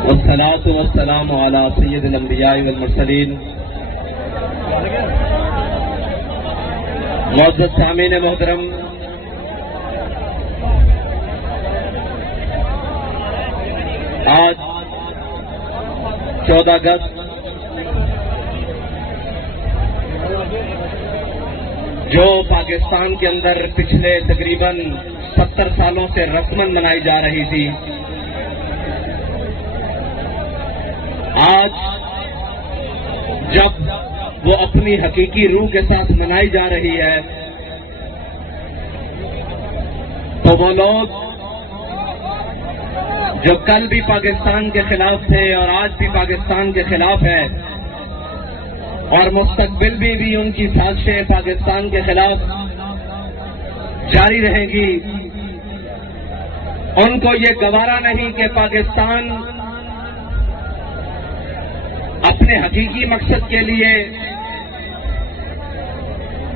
والصلاة والسلام على سید الانبیاء والمرسلین۔ معزز سامعین محترم، آج 14 اگست جو پاکستان کے اندر پچھلے تقریباً 70 سالوں سے رسماً منائی جا رہی تھی، آج جب وہ اپنی حقیقی روح کے ساتھ منائی جا رہی ہے تو وہ لوگ جو کل بھی پاکستان کے خلاف تھے اور آج بھی پاکستان کے خلاف ہے اور مستقبل میں بھی ان کی سازشیں پاکستان کے خلاف جاری رہیں گی، ان کو یہ گوارا نہیں کہ پاکستان اپنے حقیقی مقصد کے لیے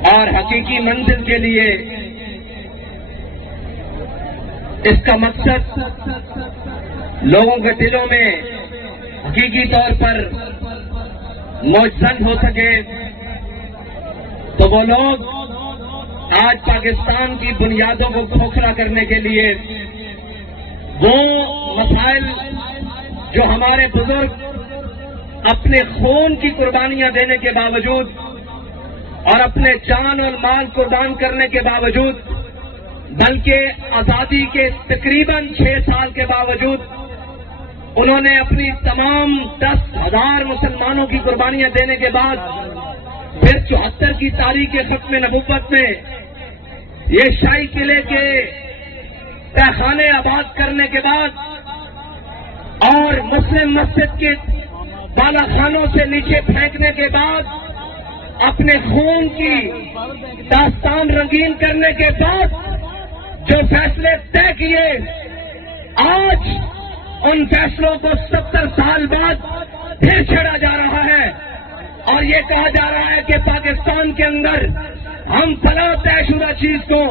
اور حقیقی منزل کے لیے، اس کا مقصد لوگوں کے دلوں میں حقیقی طور پر موجزن ہو سکے، تو وہ لوگ آج پاکستان کی بنیادوں کو کھوکھلا کرنے کے لیے وہ مسائل جو ہمارے بزرگ اپنے خون کی قربانیاں دینے کے باوجود اور اپنے جان اور مال قربان کرنے کے باوجود، بلکہ آزادی کے تقریباً 6 سال کے باوجود انہوں نے اپنی تمام 10,000 مسلمانوں کی قربانیاں دینے کے بعد پھر 74 کی تاریخ ختم نبوت میں یہ شاہی قلعے کے تہخانے آباد کرنے کے بعد اور مسلم مسجد کے بالا خانوں سے نیچے پھینکنے کے بعد اپنے خون کی داستان رنگین کرنے کے بعد جو فیصلے طے کیے، آج ان فیصلوں کو 70 سال بعد پھر چھیڑا جا رہا ہے اور یہ کہا جا رہا ہے کہ پاکستان کے اندر ہم فلاں طے شدہ چیز کو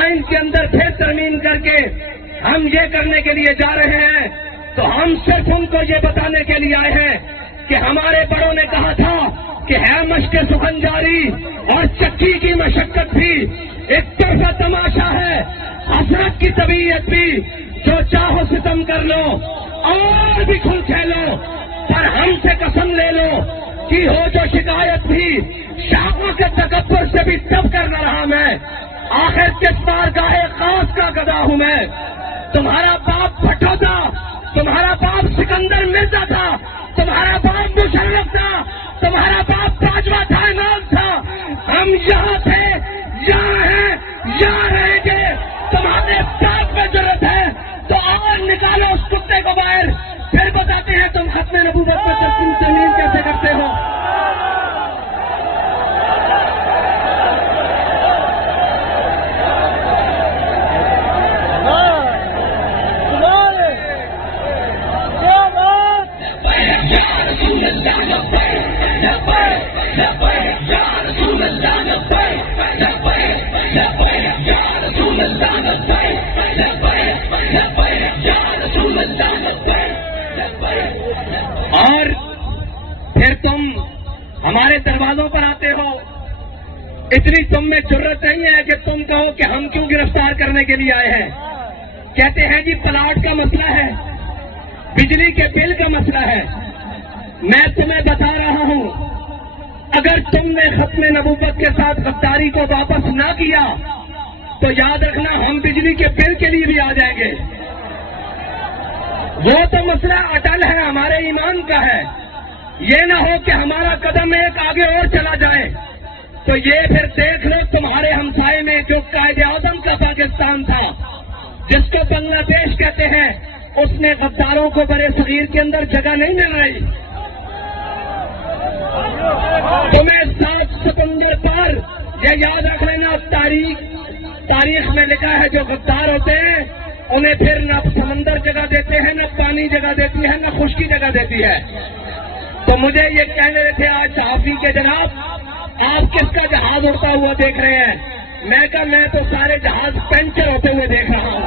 آئین کے اندر پھر ترمیم کر کے ہم یہ کرنے کے لیے جا رہے ہیں۔ تو ہم صرف ان کو یہ بتانے کے لیے آئے ہیں کہ ہمارے بڑوں نے کہا تھا کہ ہے مشق سخن جاری اور چکی کی مشقت بھی ایک طرفہ تماشا ہے، حسرت کی طبیعت بھی جو چاہو ستم کر لو اور بھی کھل کھیلو، پر ہم سے قسم لے لو کہ ہو جو شکایت بھی شاخوں کے تکبر سے بھی تب کر نہ رہا میں، آخر کس بار گاہے خاص کا گدا ہوں میں۔ تمہارا باپ بھٹو تھا، تمہارا باپ سکندر مرزا تھا، تمہارا باپ مشرف تھا، تمہارا باپ باجوہ تھا، امام تھا، ہم یہاں تھے، یہاں ہیں، یہاں رہیں گے۔ تمہارے باپ میں ضرورت ہے تو اور نکالو اس کتے کو باہر، پھر بتاتے ہیں تم ختم نبوت پر تسلیم تمیم کیسے کرتے ہو۔ اور پھر تم ہمارے دروازوں پر آتے ہو، اتنی تم میں جرت نہیں ہے کہ تم کہو کہ ہم کیوں گرفتار کرنے کے لیے آئے ہیں۔ کہتے ہیں جی پلاٹ کا مسئلہ ہے، بجلی کے بل کا مسئلہ ہے۔ میں تمہیں بتا رہا ہوں، اگر تم نے ختم نبوت کے ساتھ غداری کو واپس نہ کیا تو یاد رکھنا ہم بجلی کے بل کے لیے بھی آ جائیں گے۔ وہ تو مسئلہ اٹل ہے، ہمارے ایمان کا ہے، یہ نہ ہو کہ ہمارا قدم ایک آگے اور چلا جائے تو یہ پھر دیکھ لو تمہارے ہمسائے میں جو قائد اعظم کا پاکستان تھا، جس کو بنگلہ دیش کہتے ہیں، اس نے غداروں کو برے صغیر کے اندر جگہ نہیں ملائی۔ تمہیں 7 ستمبر پر یہ یاد رکھ لینا، تاریخ میں لکھا ہے جو غدار ہوتے ہیں انہیں پھر نہ سمندر جگہ دیتے ہیں، نہ پانی جگہ دیتی ہے، نہ خشکی جگہ دیتی ہے۔ تو مجھے یہ کہہ رہے تھے آج صحافی کے جناب، آپ کس کا جہاز اڑتا ہوا دیکھ رہے ہیں؟ میں کہا میں تو سارے جہاز پنچر ہوتے ہوئے دیکھ رہا ہوں۔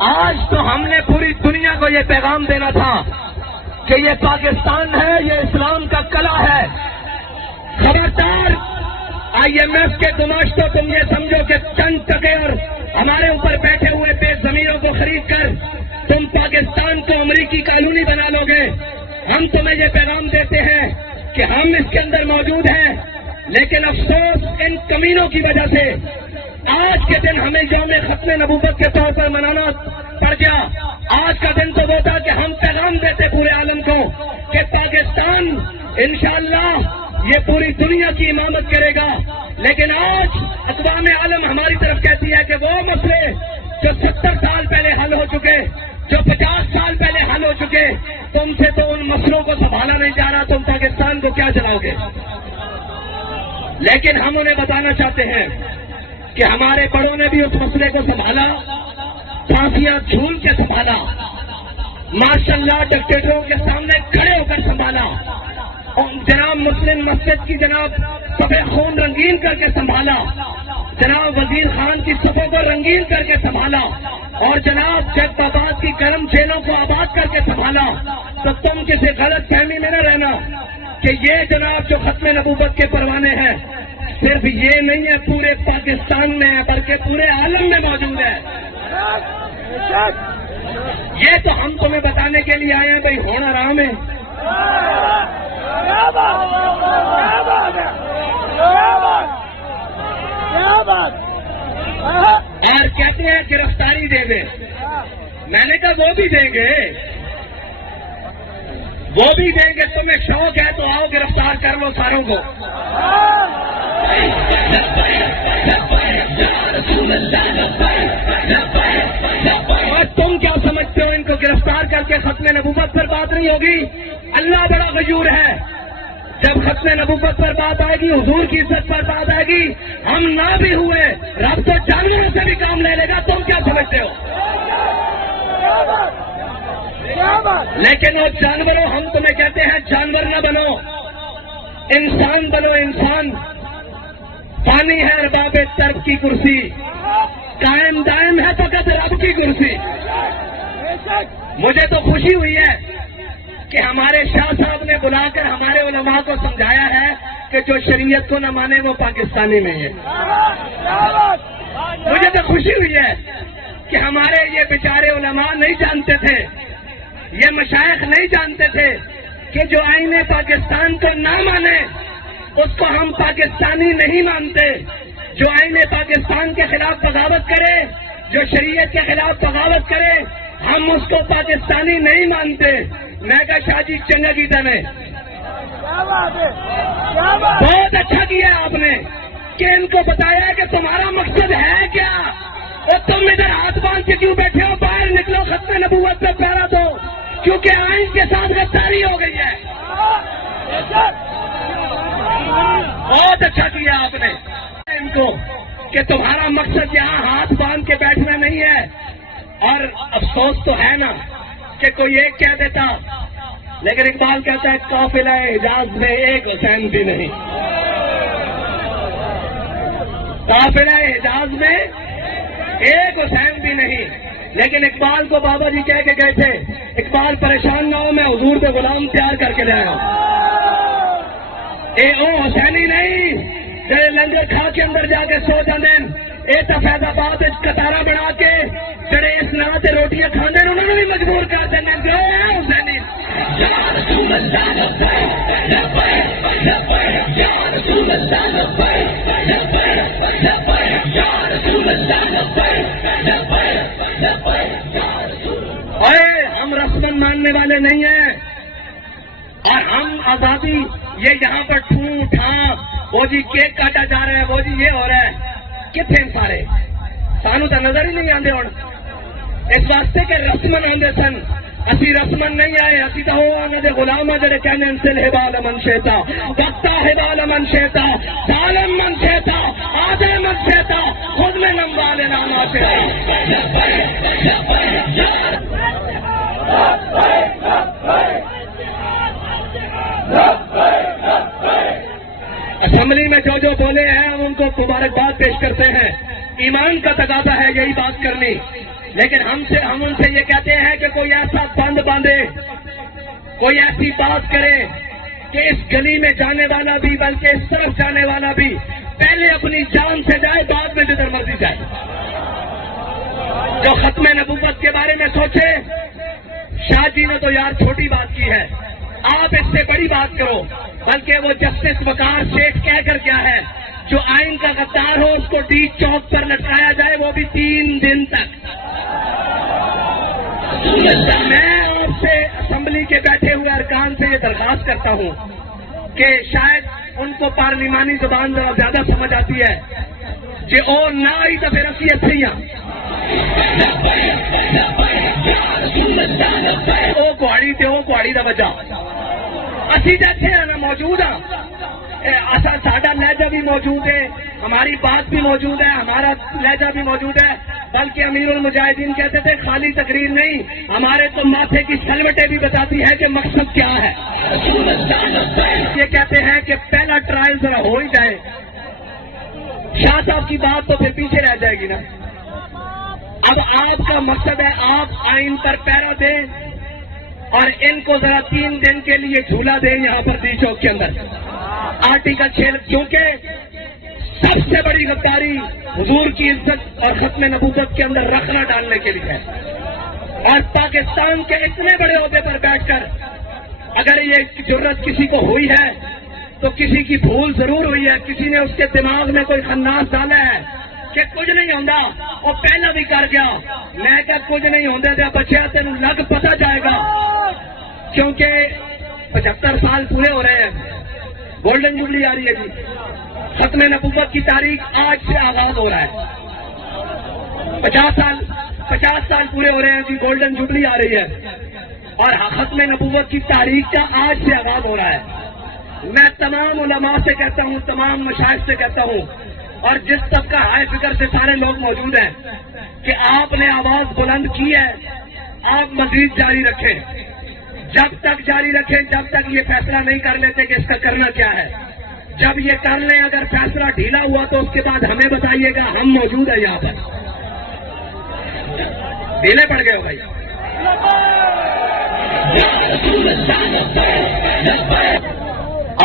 آج تو ہم نے پوری دنیا کو یہ پیغام دینا تھا کہ یہ پاکستان ہے، یہ اسلام کا قلعہ ہے. خبردار آئی ایم ایف کے گماشتوں تم یہ سمجھو کہ چند ٹکے اور ہمارے اوپر بیٹھے ہوئے بے زمینوں کو خرید کر تم پاکستان کو امریکی کالونی بنا لو گے. ہم تمہیں یہ پیغام دیتے ہیں کہ ہم اس کے اندر موجود ہیں، لیکن افسوس ان کمینوں کی وجہ سے آج کے دن ہمیں یوم ختم نبوت کے طور پر منانا پڑ گیا. آج کا دن تو وہ تھا کہ ہم پیغام دیتے پورے عالم کو کہ پاکستان انشاءاللہ یہ پوری دنیا کی امامت کرے گا. لیکن آج اقوام عالم ہماری طرف کہتی ہے کہ وہ مسئلے جو 70 سال پہلے حل ہو چکے، جو 50 سال پہلے حل ہو چکے، تم سے تو ان مسئلوں کو سنبھالا نہیں جا رہا، تم پاکستان کو کیا چلاؤ گے؟ لیکن ہم انہیں بتانا چاہتے ہیں کہ ہمارے بڑوں نے بھی اس مسئلے کو سنبھالا، پھانسیاں جھول کے سنبھالا، ماشاءاللہ ڈکٹیٹروں کے سامنے کھڑے ہو کر سنبھالا، اور جناب مسلم مسجد کی جناب سفید خون رنگین کر کے سنبھالا، جناب وزیر خان کی صفوں کو رنگین کر کے سنبھالا، اور جناب جگ آباد کی گرم جیلوں کو آباد کر کے سنبھالا. تو تم کسی غلط فہمی میں نہ رہنا کہ یہ جناب جو ختم نبوت کے پروانے ہیں صرف یہ نہیں ہے پورے پاکستان میں ہے بلکہ پورے عالم میں موجود ہے. یہ تو ہم تمہیں بتانے کے لیے آئے ہیں بھائی ہونا آرام ہے. اور کہتے ہیں گرفتاری دے دیں. میں نے کہا وہ بھی دیں گے، وہ بھی دیں گے. تمہیں شوق ہے تو آؤ گرفتار کر لو ساروں کو. اور تم کیا سمجھتے ہو ان کو گرفتار کر کے ختم نبوت پر بات نہیں ہوگی؟ اللہ بڑا غیور ہے. جب ختم نبوت پر بات آئے گی، حضور کی عزت پر بات آئے گی، ہم نہ بھی ہوئے رب تو جانوروں سے بھی کام لے لے گا. تم کیا سمجھتے ہو؟ لیکن وہ جانوروں، ہم تمہیں کہتے ہیں جانور نہ بنو، انسان بنو. انسان پانی ہے ارباب طرف کی کرسی، قائم دائم ہے فقط رب کی کرسی. مجھے تو خوشی ہوئی ہے کہ ہمارے شاہ صاحب نے بلا کر ہمارے علماء کو سمجھایا ہے کہ جو شریعت کو نہ مانے وہ پاکستانی نہیں ہے. مجھے تو خوشی ہوئی ہے کہ ہمارے یہ بیچارے علماء نہیں جانتے تھے، یہ مشائخ نہیں جانتے تھے کہ جو آئین پاکستان کو نہ مانے اس کو ہم پاکستانی نہیں مانتے. جو آئین پاکستان کے خلاف بغاوت کرے، جو شریعت کے خلاف بغاوت کرے، ہم اس کو پاکستانی نہیں مانتے. میں کہا شاہ جی چنگا گیتا نے بہت اچھا کیا آپ نے کہ ان کو بتایا کہ تمہارا مقصد ہے کیا، اور تم ادھر ہاتھ باندھ کے کیوں بیٹھے ہو؟ باہر نکلو، ختم نبوت پہ پہرا دو، کیونکہ آئین کے ساتھ غداری ہو گئی ہے. بہت اچھا کیا آپ نے ان کو کہ تمہارا مقصد یہاں ہاتھ باندھ کے بیٹھنا نہیں ہے. اور افسوس تو ہے نا کہ کوئی ایک کہہ دیتا، لیکن اقبال کہتا ہے قافلہ حجاز میں ایک حسین بھی نہیں. قافلہ حجاز میں ایک حسین بھی نہیں. لیکن اقبال کو بابا جی کہہ کے گئے تھے اقبال پریشان نہ ہو، میں حضور پہ غلام تیار کر کے لایا ہوں. اے او حسینی نہیں جڑے لنگر کھا کے اندر جا کے سو جاندے اے تا فیض آباد قطارہ بنا کے جڑے اس نا تے روٹیاں کھاندے انہوں نے بھی مجبور کر دینے جو ہے حسینی. ہم رسمن ماننے والے نہیں ہیں، اور ہم آزادی یہ یہاں پر ٹھوں ٹھاں وہ جی کیک کاٹا جا رہا ہے، وہ جی یہ ہو رہا ہے، کتنے سارے سانو تو نظر ہی نہیں آتے. ہوں اس واسطے کہ رسمن آدھے سن، اسی رسمن نہیں آئے، اسی تو وہ آنے دے غلام جڑے کہنے انسل حبال من شیتا، وقتا حبال من شیتا، ظالم من شیتا، آدھے من شیتا، خود میں نمبا لینا ماتے. اسمبلی میں جو بولے ہیں ہم ان کو مبارکباد پیش کرتے ہیں. ایمان کا تقاضا ہے یہی بات کرنی. لیکن ہم ان سے یہ کہتے ہیں کہ کوئی ایسا بند باندھے, کوئی ایسی بات کرے کہ اس گلی میں جانے والا بھی بلکہ اس طرف جانے والا بھی پہلے اپنی جان سے جائے, بعد میں جدھر مرضی جائے. جو ختم نبوت کے بارے میں سوچے, شاہ جی نے تو یار چھوٹی بات کی ہے, آپ اس سے بڑی بات کرو. بلکہ وہ جسٹس وقار شیخ کہہ کر کیا ہے, جو آئین کا غدار ہو اس کو ڈیچ چوک پر لٹکایا جائے, وہ بھی 3 دن تک. میں آپ سے اسمبلی کے بیٹھے ہوئے ارکان سے یہ درخواست کرتا ہوں کہ شاید ان کو پارلیمانی زبان ذرا زیادہ سمجھ آتی ہے کہ او نہ ہی تو پھر اسی اچھی وہ کہاڑی تھے, وہ کہاڑی کا بچا اسی جیسے نا موجود ہاں. ساڈا لہجہ بھی موجود ہے, ہماری بات بھی موجود ہے, ہمارا لہجہ بھی موجود ہے. بلکہ امیر المجاہدین کہتے تھے خالی تقریر نہیں, ہمارے تو ماتھے کی سلوٹیں بھی بتاتی ہے کہ مقصد کیا ہے. یہ کہتے ہیں کہ پہلا ٹرائل ذرا ہو ہی جائے. شاہ صاحب کی بات تو پھر پیچھے رہ جائے گی نا. اب آپ کا مقصد ہے آپ آئین پر پیرا دیں اور ان کو ذرا 3 دن کے لیے جھولا دیں یہاں پر ڈی چوک کے اندر. آرٹیکل 6 کیونکہ سب سے بڑی غداری حضور کی عزت اور ختم نبوت کے اندر رکھنا ڈالنے کے لیے ہے. اور پاکستان کے اتنے بڑے عہدے پر بیٹھ کر اگر یہ جرت کسی کو ہوئی ہے تو کسی کی بھول ضرور ہوئی ہے. کسی نے اس کے دماغ میں کوئی خناس ڈالا ہے کہ کچھ نہیں ہوتا, وہ پہلا بھی کر گیا. میں کیا کچھ نہیں ہوتا جب بچیا تین لگ پتا جائے گا, کیونکہ 75 سال پورے ہو رہے ہیں. گولڈن جوبلی آ رہی ہے جی. ختم نبوت کی تاریخ آج سے آغاز ہو رہا ہے. 50 سال پورے ہو رہے ہیں جی. گولڈن جوبلی آ رہی ہے اور ختم نبوت کی تاریخ کا آج سے آغاز ہو رہا ہے. میں تمام علماء سے کہتا ہوں, تمام مشائخ سے کہتا ہوں, اور جس طبقہ ہائے فکر سے سارے لوگ موجود ہیں کہ آپ نے آواز بلند کی ہے, آپ مزید جاری رکھیں. جب تک جاری رکھیں جب تک یہ فیصلہ نہیں کر لیتے کہ اس کا کرنا کیا ہے. جب یہ کر لیں, اگر فیصلہ ڈھیلا ہوا تو اس کے بعد ہمیں بتائیے گا, ہم موجود ہیں یہاں پر. ڈھیلے پڑ گئے ہو بھائی.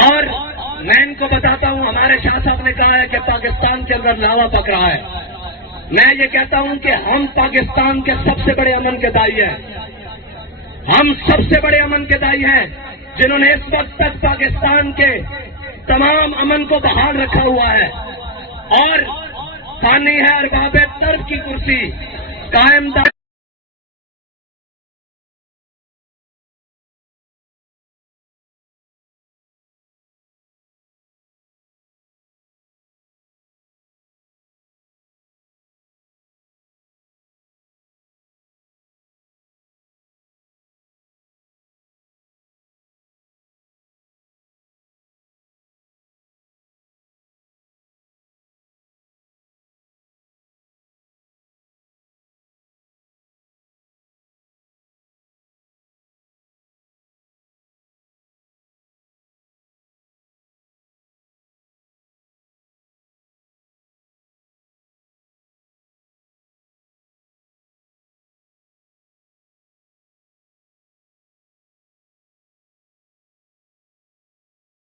اور میں ان کو بتاتا ہوں, ہمارے شاہ صاحب نے کہا ہے کہ پاکستان کے اندر لاوا پک رہا ہے. میں یہ کہتا ہوں کہ ہم پاکستان کے سب سے بڑے امن کے دائی ہیں. ہم سب سے بڑے امن کے دائی ہیں جنہوں نے اس وقت تک پاکستان کے تمام امن کو بحال رکھا ہوا ہے. اور ثانی ہے ارباب طرف کی کرسی قائم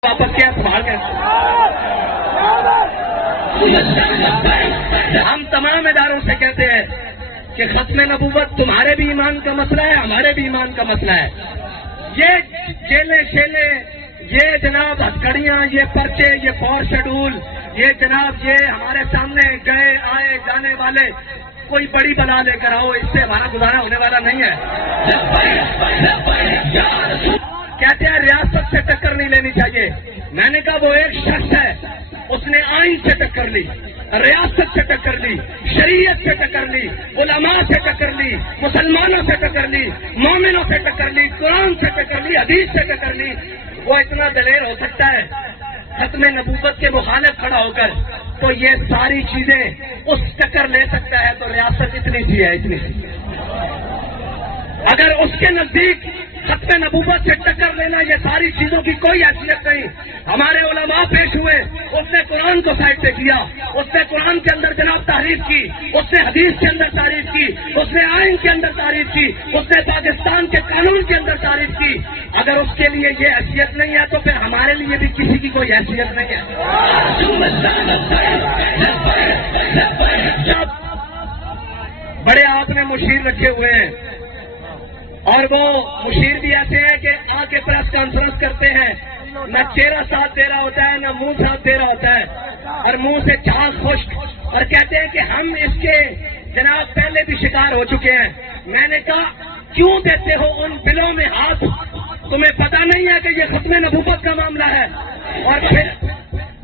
واپس کیا سنبھال کر. ہم تمام اداروں سے کہتے ہیں کہ ختم نبوت تمہارے بھی ایمان کا مسئلہ ہے, ہمارے بھی ایمان کا مسئلہ ہے. یہ چیلے شیلے, یہ جناب ہتھکڑیاں, یہ پرچے, یہ 4 شیڈول, یہ جناب یہ ہمارے سامنے گئے آئے جانے والے کوئی بڑی بلا لے کر آؤ, اس سے ہمارا گزارا ہونے والا نہیں ہے. کہتے ہیں ریاست سے ٹکر نہیں لینی چاہیے. میں نے کہا وہ ایک شخص ہے, اس نے آئین سے ٹکر لی, ریاست سے ٹکر لی, شریعت سے ٹکر لی, علماء سے ٹکر لی, مسلمانوں سے ٹکر لی, مومنوں سے ٹکر لی, قرآن سے ٹکر لی, حدیث سے ٹکر لی. وہ اتنا دلیر ہو سکتا ہے ختم نبوت کے مخالف کھڑا ہو کر, تو یہ ساری چیزیں اس ٹکر لے سکتا ہے. تو ریاست اتنی سی ہے, اتنی سی. اگر اس کے نزدیک ختم نبوت سے ٹکر لینا، یہ ساری چیزوں کی کوئی حیثیت نہیں۔ ہمارے علماء پیش ہوئے، اس نے قرآن کو سائڈ سے کیا، اس نے قرآن کے اندر جناب تعریف کی، اس نے حدیث کے اندر تعریف کی، اس نے آئین کے اندر تعریف کی، اس نے پاکستان کے قانون کے اندر تعریف کی۔ اگر اس کے لیے یہ حیثیت نہیں ہے تو پھر ہمارے لیے بھی کسی کی کوئی حیثیت نہیں ہے۔ جب بڑے آپ نے مشیر رکھے ہوئے ہیں اور وہ مشیر بھی ایسے ہیں کہ آ کے پریس کانفرنس کرتے ہیں، نہ چہرہ ساتھ دے رہا ہوتا ہے نہ منہ ساتھ دے رہا ہوتا ہے، اور منہ سے چھال خشک، اور کہتے ہیں کہ ہم اس کے جناب پہلے بھی شکار ہو چکے ہیں۔ میں نے کہا کیوں دیتے ہو ان بلوں میں ہاتھ؟ تمہیں پتہ نہیں ہے کہ یہ ختم نبوت کا معاملہ ہے، اور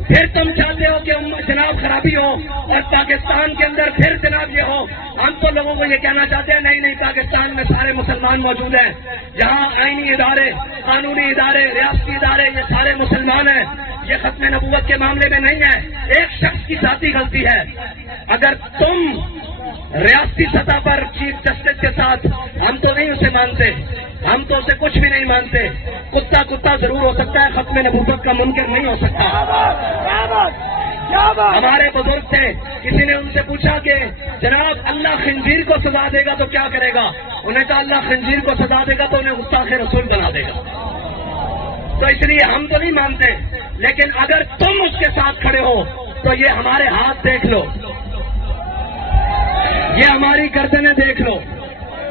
پھر تم چاہتے ہو کہ جناب خرابی ہو اور پاکستان کے اندر پھر جناب یہ ہو۔ ہم تو لوگوں کو یہ کہنا چاہتے ہیں نہیں، پاکستان میں سارے مسلمان موجود ہیں، جہاں آئینی ادارے، قانونی ادارے، ریاستی ادارے، یہ سارے مسلمان ہیں۔ یہ ختم نبوت کے معاملے میں نہیں ہے، ایک شخص کی ذاتی غلطی ہے۔ اگر تم ریاستی سطح پر چیف جسٹس کے ساتھ، ہم تو نہیں اسے مانتے، ہم تو اسے کچھ بھی نہیں مانتے، کتا ضرور ہو سکتا ہے، ختم نبوت کا منکر نہیں ہو سکتا۔ ہمارے بزرگ تھے، کسی نے ان سے پوچھا کہ جناب اللہ خنزیر کو سزا دے گا تو کیا کرے گا؟ انہیں کہا اللہ خنزیر کو سزا دے گا تو انہیں گستاخ رسول بنا دے گا۔ تو اس لیے ہم تو نہیں مانتے، لیکن اگر تم اس کے ساتھ کھڑے ہو تو یہ ہمارے ہاتھ دیکھ لو، یہ ہماری گردنیں دیکھ لو،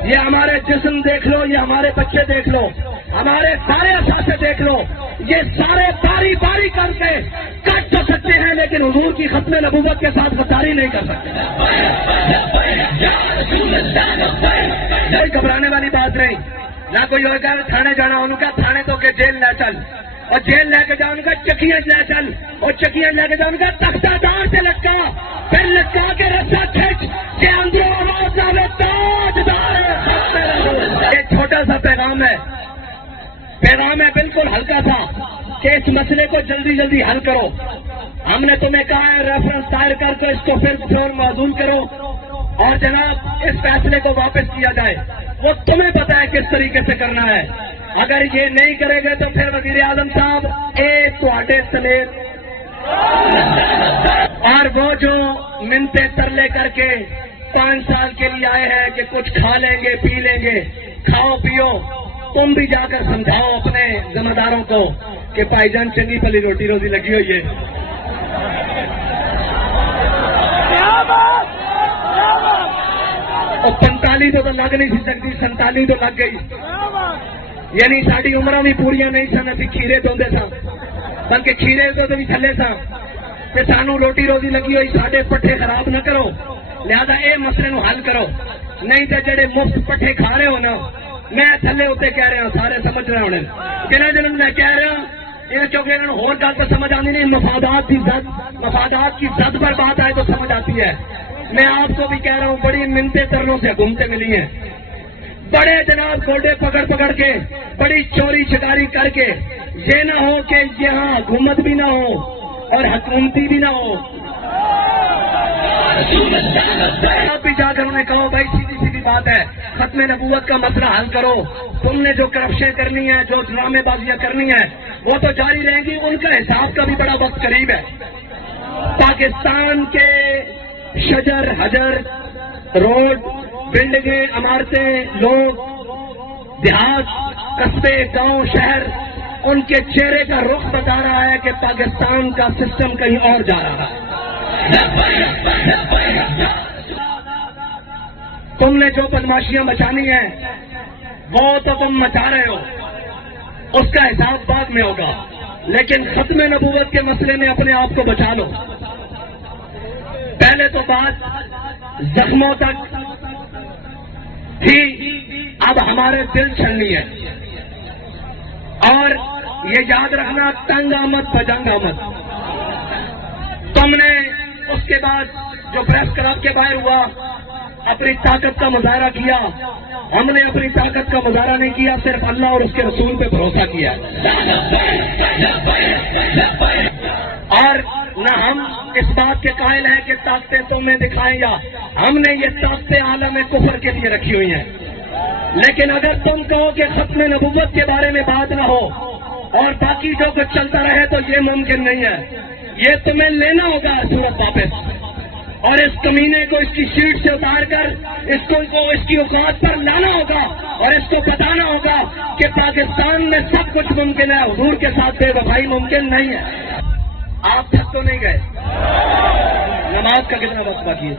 یہ ہمارے جسم دیکھ لو، یہ ہمارے بچے دیکھ لو، ہمارے سارے اثاثے دیکھ لو، یہ سارے باری باری کر کے کٹ تو سکتے ہیں لیکن حضور کی ختم نبوت کے ساتھ غداری نہیں کر سکتے۔ کوئی گھبرانے والی بات نہیں، نہ کوئی ہوگا تھانے جانا، ان کا تھانے تو کہ جیل لے چل، اور جیل لے کے جاؤ ان کا چکیاں لے چل، اور چکیاں لے کے جاؤ ان کا تختہ دار سے لٹکا، پھر لٹکا کے رسا کھینچ کہ اندروں آواز آوے تاجدار ہے۔ ایک چھوٹا سا پیغام ہے بالکل ہلکا سا کہ اس مسئلے کو جلدی جلدی حل کرو۔ ہم نے تمہیں کہا ہے ریفرنس دائر کر کے اس کو پھر معزول کرو اور جناب اس فیصلے کو واپس کیا جائے، وہ تمہیں پتا ہے کس طریقے سے کرنا ہے۔ اگر یہ نہیں کرے گے تو پھر وزیر اعظم صاحب تواڈے سمیت اور وہ جو منتیں ترلے کر کے 5 سال کے لیے آئے ہیں کہ کچھ کھا لیں گے پی لیں گے، کھاؤ پیو، تم بھی جا کر سمجھاؤ اپنے ذمہ داروں کو کہ بھائی جان چنگی پلی روٹی روزی لگی ہوئی ہے۔ اور 45 تو لگ نہیں سی سکتی، 47 تو لگ گئی، یعنی ساری عمر بھی پوریا نہیں سن، ابھی کھیرے دھوندے سا، بلکہ کھیرے تو بھی تھلے سا کہ سانو روٹی روزی لگی ہوئی، ساڈے پٹھے خراب نہ کرو، لہذا اے مسئلے نو حل کرو، نہیں تو جڑے مفت پٹھے کھا رہے ہو نا، میں تھلے اتنے کہہ رہا سارے سمجھ رہے ہونے جنہوں میں کہہ رہا یہ چونکہ انہوں نے اور گل تو سمجھ آتی نہیں، مفادات کی زد پر بات آئے تو سمجھ آتی ہے۔ میں آپ کو بھی کہہ رہا ہوں بڑی منتیں کرنوں سے گھومتے ملی ہیں، بڑے جناب گوڈے پکڑ کے بڑی چوری چکاری کر کے، یہ نہ ہو کہ یہاں حکومت بھی نہ ہو اور حکومتی بھی نہ ہو، آپ بھی جا کر انہیں کہو بھائی سیدھی بات ہے، ختم نبوت کا مسئلہ حل کرو، تم نے جو کرپشن کرنی ہے، جو ڈرامے بازیاں کرنی ہے وہ تو جاری رہیں گی، ان کا حساب کا بھی بڑا وقت قریب ہے۔ پاکستان کے شجر حجر، روڈ، بلڈنگیں، عمارتیں، لوگ، دیہات، قصبے، گاؤں، شہر، ان کے چہرے کا رخ بتا رہا ہے کہ پاکستان کا سسٹم کہیں اور جا رہا ہے۔ تم نے جو بدماشیاں مچانی ہیں وہ تو تم مچا رہے ہو، اس کا حساب بعد میں ہوگا، لیکن ختم نبوت کے مسئلے میں اپنے آپ کو بچا لو۔ پہلے تو بات زخموں تک تھی، اب ہمارے دل چھلنی ہے، اور یہ یاد رکھنا تنگ آمد بجنگ آمد۔ تم نے اس کے بعد جو پریس کلب کے باہر ہوا اپنی طاقت کا مظاہرہ کیا، ہم نے اپنی طاقت کا مظاہرہ نہیں کیا، صرف اللہ اور اس کے رسول پہ بھروسہ کیا، اور نہ ہم اس بات کے قائل ہیں کہ طاقتیں تمہیں دکھائیں، یا ہم نے یہ طاقتیں عالم کفر کے لیے رکھی ہوئی ہیں، لیکن اگر تم کہو کہ ختم نبوت کے بارے میں بات نہ ہو اور باقی جو کچھ چلتا رہے تو یہ ممکن نہیں ہے. یہ تمہیں لینا ہوگا صورت واپس اور اس کمینے کو اس کی سیٹ سے اتار کر اس کو اس کی اوقات پر لانا ہوگا اور اس کو بتانا ہوگا کہ پاکستان میں سب کچھ ممکن ہے، حضور کے ساتھ بے وفائی ممکن نہیں ہے. آپ تک تو نہیں گئے. نماز کا کتنا وقت باقی ہے؟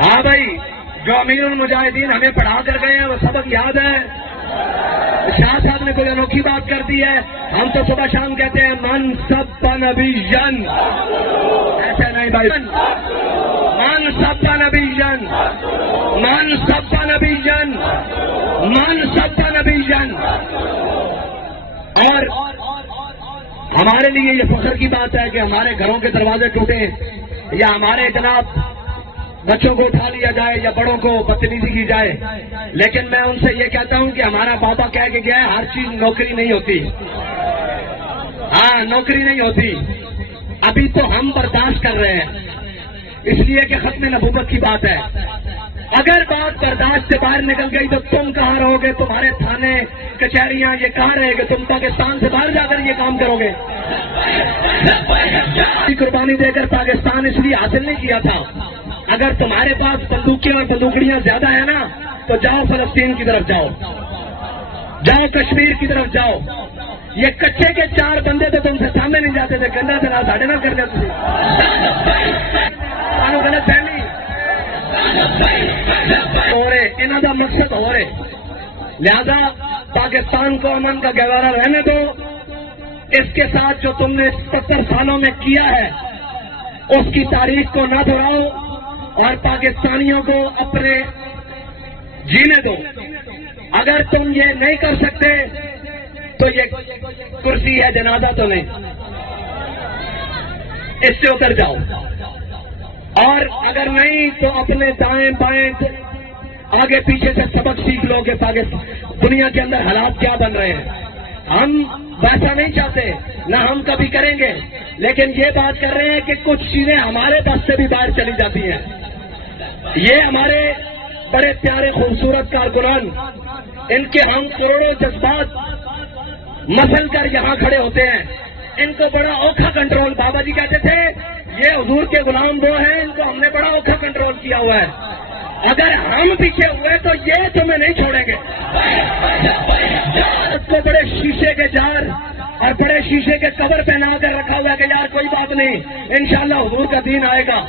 ہاں بھائی، جو امیر المجاہدین ہمیں پڑھا کر گئے ہیں وہ سبق یاد ہے. شاہ صاحب نے کوئی انوکھی بات کر دی ہے. ہم تو صبح شام کہتے ہیں من سب نبی جن، ایسا نہیں بھائی. من سب نبی جن، من سب نبی جن، من سب نبی جن. اور ہمارے لیے یہ فخر کی بات ہے کہ ہمارے گھروں کے دروازے ٹوٹے یا ہمارے جناب بچوں کو اٹھا لیا جائے یا بڑوں کو بدتمیزی کی جائے، لیکن میں ان سے یہ کہتا ہوں کہ ہمارا بابا کہہ کے گیا ہے ہر چیز نوکری نہیں ہوتی. ہاں، نوکری نہیں ہوتی. ابھی تو ہم برداشت کر رہے ہیں اس لیے کہ ختم نبوت کی بات ہے. اگر بات برداشت سے باہر نکل گئی تو تم کہاں رہو گے؟ تمہارے تھانے کچہریاں یہ کہاں رہے گے؟ تم پاکستان سے باہر جا کر یہ کام کرو گے. قربانی دے کر پاکستان اس لیے حاصل نہیں کیا تھا. اگر تمہارے پاس بندوقیں اور بندوقڑیاں زیادہ ہیں نا تو جاؤ فلسطین کی طرف جاؤ، جاؤ کشمیر کی طرف جاؤ. یہ کچے کے 4 بندے تو تم سے سامنے نہیں جاتے تھے. گندا سے ساڑھے نہ کر لیتے تھے. غلط فہمی ہو رہے، انہوں کا مقصد ہو رہے. لہذا پاکستان کو امن کا گہوارہ رہنے دو. اس کے ساتھ جو تم نے 70 سالوں میں کیا ہے اس کی تاریخ کو نہ دہراؤ اور پاکستانیوں کو اپنے جینے دو. اگر تم یہ نہیں کر سکتے تو یہ کرسی ہے، جنازہ تو نہیں. اس سے اتر جاؤ. اور اگر نہیں تو اپنے دائیں بائیں آگے پیچھے سے سبق سیکھ لو کہ پاکستان دنیا کے اندر حالات کیا بن رہے ہیں. ہم ویسا نہیں چاہتے، نہ ہم کبھی کریں گے، لیکن یہ بات کر رہے ہیں کہ کچھ چیزیں ہمارے پاس سے بھی باہر چلی جاتی ہیں. یہ ہمارے بڑے پیارے خوبصورت کارکنان، ان کے ہم کروڑوں جذبات مسل کر یہاں کھڑے ہوتے ہیں. ان کو بڑا اوکھا کنٹرول، بابا جی کہتے تھے یہ حضور کے غلام وہ ہیں، ان کو ہم نے بڑا اوکھا کنٹرول کیا ہوا ہے. اگر ہم پیچھے ہوئے تو یہ تمہیں نہیں چھوڑیں گے. اس کو بڑے شیشے کے جار اور بڑے شیشے کے کور پہنا کر رکھا ہوا ہے کہ یار کوئی بات نہیں، انشاءاللہ حضور کا دین آئے گا.